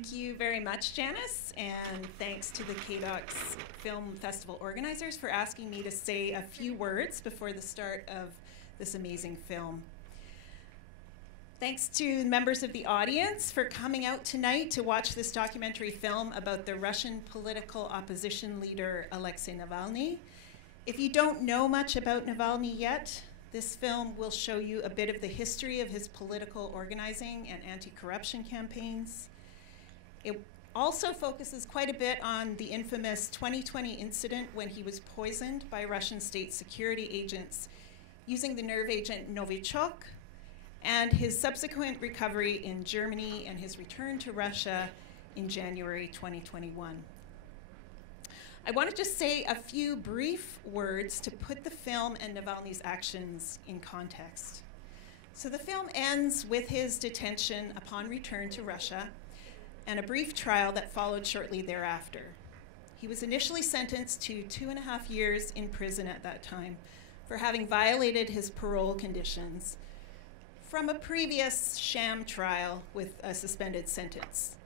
Thank you very much, Janice, and thanks to the KDocs Film Festival organizers for asking me to say a few words before the start of this amazing film. Thanks to members of the audience for coming out tonight to watch this documentary film about the Russian political opposition leader Alexei Navalny. If you don't know much about Navalny yet, this film will show you a bit of the history of his political organizing and anti-corruption campaigns. It also focuses quite a bit on the infamous 2020 incident when he was poisoned by Russian state security agents using the nerve agent Novichok, and his subsequent recovery in Germany and his return to Russia in January 2021. I want to just say a few brief words to put the film and Navalny's actions in context. So the film ends with his detention upon return to Russia and a brief trial that followed shortly thereafter. He was initially sentenced to 2.5 years in prison at that time for having violated his parole conditions from a previous sham trial with a suspended sentence.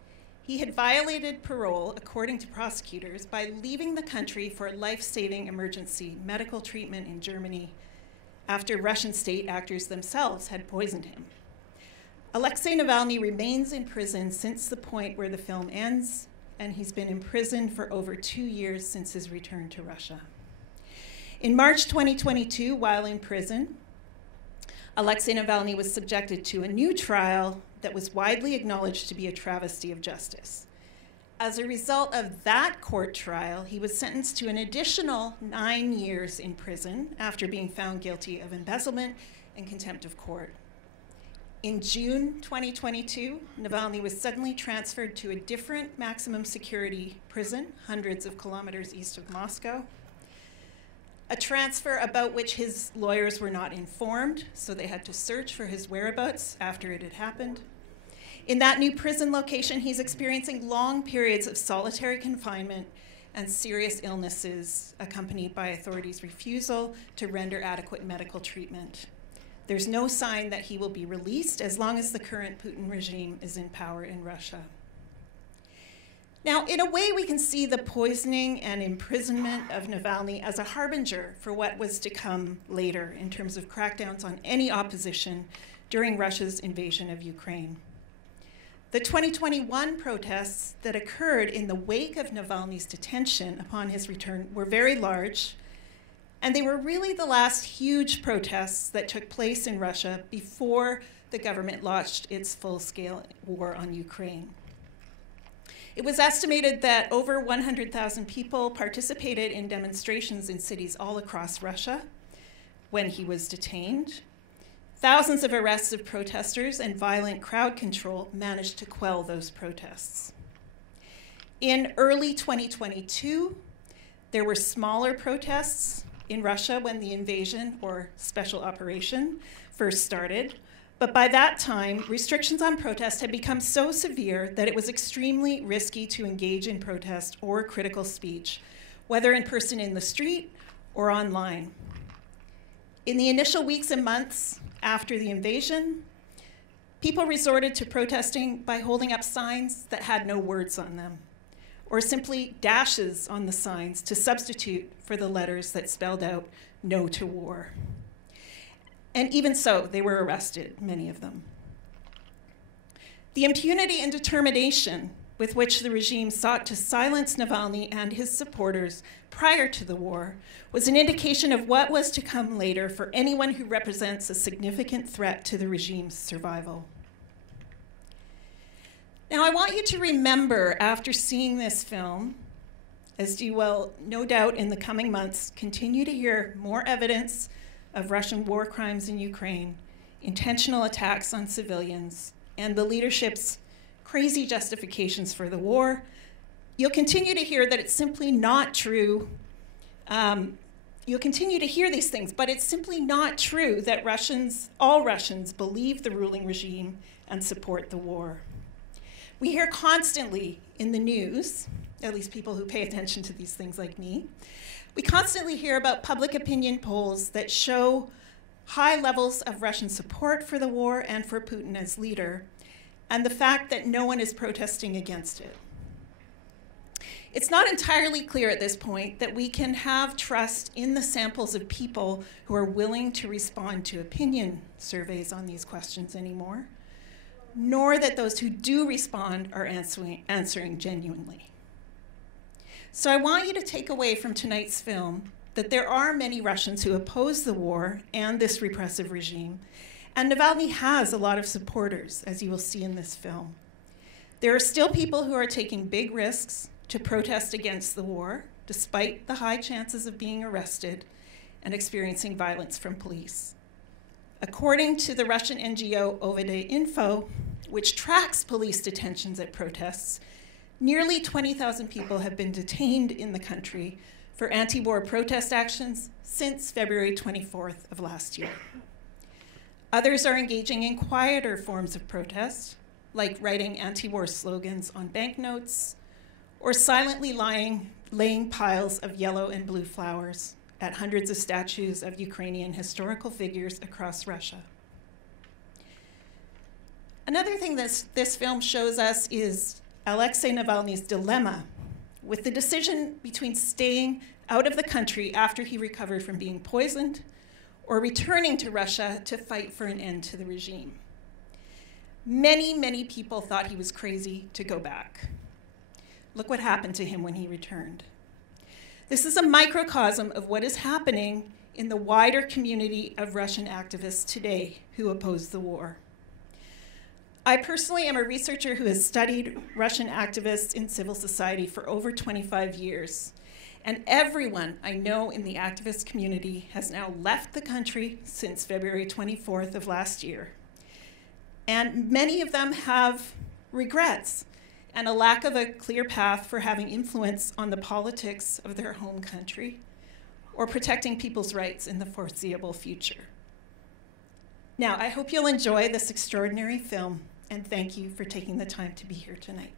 He had violated parole, according to prosecutors, by leaving the country for life-saving emergency medical treatment in Germany after Russian state actors themselves had poisoned him. Alexei Navalny remains in prison since the point where the film ends, and he's been imprisoned for over 2 years since his return to Russia. In March 2022, while in prison, Alexei Navalny was subjected to a new trial that was widely acknowledged to be a travesty of justice. As a result of that court trial, he was sentenced to an additional 9 years in prison after being found guilty of embezzlement and contempt of court. In June 2022, Navalny was suddenly transferred to a different maximum security prison, hundreds of kilometers east of Moscow. A transfer about which his lawyers were not informed, so they had to search for his whereabouts after it had happened. In that new prison location, he's experiencing long periods of solitary confinement and serious illnesses accompanied by authorities' refusal to render adequate medical treatment. There's no sign that he will be released as long as the current Putin regime is in power in Russia. Now, in a way, we can see the poisoning and imprisonment of Navalny as a harbinger for what was to come later in terms of crackdowns on any opposition during Russia's invasion of Ukraine. The 2021 protests that occurred in the wake of Navalny's detention upon his return were very large, and they were really the last huge protests that took place in Russia before the government launched its full-scale war on Ukraine. It was estimated that over 100,000 people participated in demonstrations in cities all across Russia when he was detained. Thousands of arrests of protesters and violent crowd control managed to quell those protests. In early 2022, there were smaller protests in Russia when the invasion or special operation first started. But by that time, restrictions on protest had become so severe that it was extremely risky to engage in protest or critical speech, whether in person in the street or online. In the initial weeks and months after the invasion, people resorted to protesting by holding up signs that had no words on them, or simply dashes on the signs to substitute for the letters that spelled out "No to War." And even so, they were arrested, many of them. The impunity and determination with which the regime sought to silence Navalny and his supporters prior to the war was an indication of what was to come later for anyone who represents a significant threat to the regime's survival. Now, I want you to remember, after seeing this film, as you will no doubt in the coming months continue to hear more evidence of Russian war crimes in Ukraine, intentional attacks on civilians, and the leadership's crazy justifications for the war, you'll continue to hear that it's simply not true. You'll continue to hear these things, but it's simply not true that all Russians believe the ruling regime and support the war. We hear constantly in the news, at least people who pay attention to these things like me, we constantly hear about public opinion polls that show high levels of Russian support for the war and for Putin as leader. and the fact that no one is protesting against it. It's not entirely clear at this point that we can have trust in the samples of people who are willing to respond to opinion surveys on these questions anymore, nor that those who do respond are answering genuinely. So I want you to take away from tonight's film that there are many Russians who oppose the war and this repressive regime, and Navalny has a lot of supporters, as you will see in this film. There are still people who are taking big risks to protest against the war, despite the high chances of being arrested and experiencing violence from police. According to the Russian NGO OVD Info, which tracks police detentions at protests, nearly 20,000 people have been detained in the country for anti-war protest actions since February 24th of last year. Others are engaging in quieter forms of protest, like writing anti-war slogans on banknotes, or silently laying piles of yellow and blue flowers at hundreds of statues of Ukrainian historical figures across Russia. Another thing this film shows us is Alexei Navalny's dilemma with the decision between staying out of the country after he recovered from being poisoned or returning to Russia to fight for an end to the regime. Many, many people thought he was crazy to go back. Look what happened to him when he returned. This is a microcosm of what is happening in the wider community of Russian activists today who oppose the war. I personally am a researcher who has studied Russian activists in civil society for over 25 years. And everyone I know in the activist community has now left the country since February 24th of last year. And many of them have regrets and a lack of a clear path for having influence on the politics of their home country or protecting people's rights in the foreseeable future. Now, I hope you'll enjoy this extraordinary film, and thank you for taking the time to be here tonight.